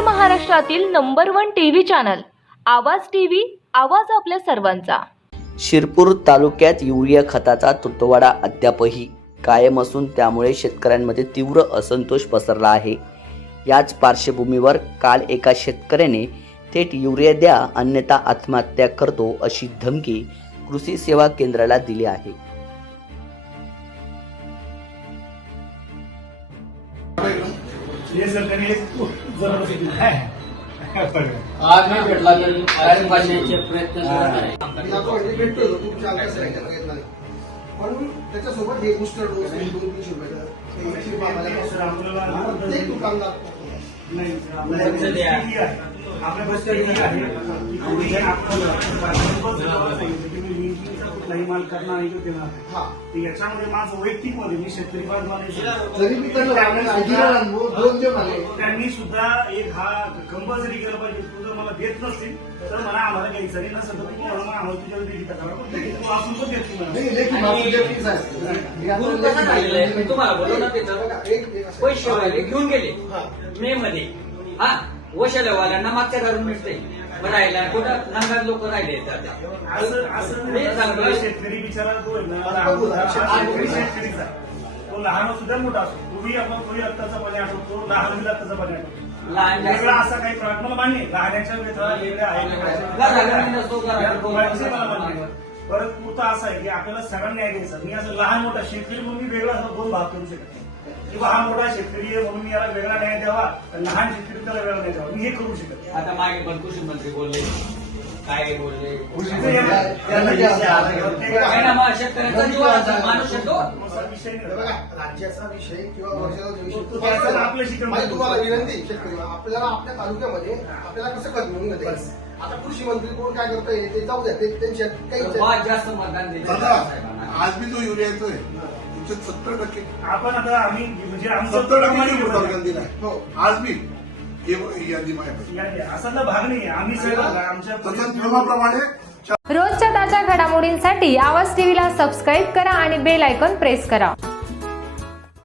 महाराष्ट्रातील number one T V channel Awaaz T V Awaaz आपल्या सर्वांचा. शिरपूर तालुक्यात युरिया खताचा तुटवडा अद्यापही कायम असून त्यामुळे शेतकऱ्यांमध्ये तीव्र असंतोष पसरला आहे. याच पार्श्वभूमीवर काल एका शेतकऱ्याने थेट युरिया द्या अन्यथा आत्महत्या करतो अशी धमकी कृषी सेवा केंद्राला दिली आहे. हे सरकारी एक जबरदस्ती आहे. आज नाही भेटला तर बाहेर काढण्याचे प्रयत्न भेटतो पण त्याच्यासोबत हे बूस्टर डोस आहे दोन तीनशे रुपयाचा हे आपल्या स्थिती कुठलाही माल करणार नाही किंवा देणार. हा याच्यामध्ये माझं वैयक्तिकमध्ये मी शेतकरी मी त्यांना दोन आले सुद्धा एक हा कंपल्सरी केला पाहिजे तू जर मला देत नसतील तर मला आम्हाला घ्यायचं नाही नसेल तर तू म्हणून आम्हाला तुझ्या लेखी करा पण लेखी तू असून पण देत नाही मला. नाही लेखी माफी लेखीच आहे. मी आता गुरु लेखी कसं झालेलं आहे? मी तुम्हाला बोललो ना बघा, तिथं एक एक असं- पैसे वाले घेऊन गेले हा. मे मध्ये हा वशाल्यावाल्यांना मागच्या घरून मिळते राहिला कुठं नंगात लोक राहिले. असं असं मी सांगतोय शेतकरी बिचारा तो आहे ना, आता लहान बघू, मुलगा, शेतकरी हा तोही आहे. शेतकरीच आहे. तो लहान सुद्धा मोठा असतो तोही आपण पाणी आठवतो लहान बी आत्ताचा पाणी आठवतो लहान वेगळा असा काही मला मान्य आहे. लहानाच्या वेगळ्या वेगळ्या घराघरांनी नसतो, आहेत घराघरात या दोघांचे मला मान्य आहे. परत पुरता असा आहे की आपल्याला सगळ्यांना न्याय द्यायचा मी असं लहान मोठा शेतकरी म्हणून मी वेगळा असा दोन भाग करू शकत नाही किंवा हा मोठा शेतकरी आहे म्हणून याला वेगळा न्याय द्यावा लहान शेतकरी त्याला वेगळा न्याय द्यावा मी हे करू शकत नाही. आता मागे पण कृषी मंत्री बोलले काय बोलले ते या- त्यांना जे असं- काय ना मग शेतकऱ्यांचा जीव आहे, माणूस शकतो असा विषय हे नाही. बघा राज्याचा विषय किंवा वर्षाचा जो विषय तो त्याचा आपल्याशी कंपेअर माझी तुम्हाला. विनंती आहे, शेतकरी आपल्याला आपल्या तालुक्यामध्ये आपल्याला कसं खत मिळून बस. आता कृषी मंत्री कोण काय करतोय ते जाऊ द्या ते त्यांच्या काही जास्त मतदान दिले दादा साहेबांना. आज मी जो युरिया येतोय तुमचे सत्तर टक्के. आपण आता आम्ही म्हणजे आमचं सत्तर टक्के दिलाय. हो. आज मी यादी भाग नाही आम्ही आमच्या नियमाप्रमाणे रोजच्या ताज्या घडामोडींसाठी आवाज टीव्हीला सबस्क्राईब करा आणि बेल आयकॉन प्रेस करा.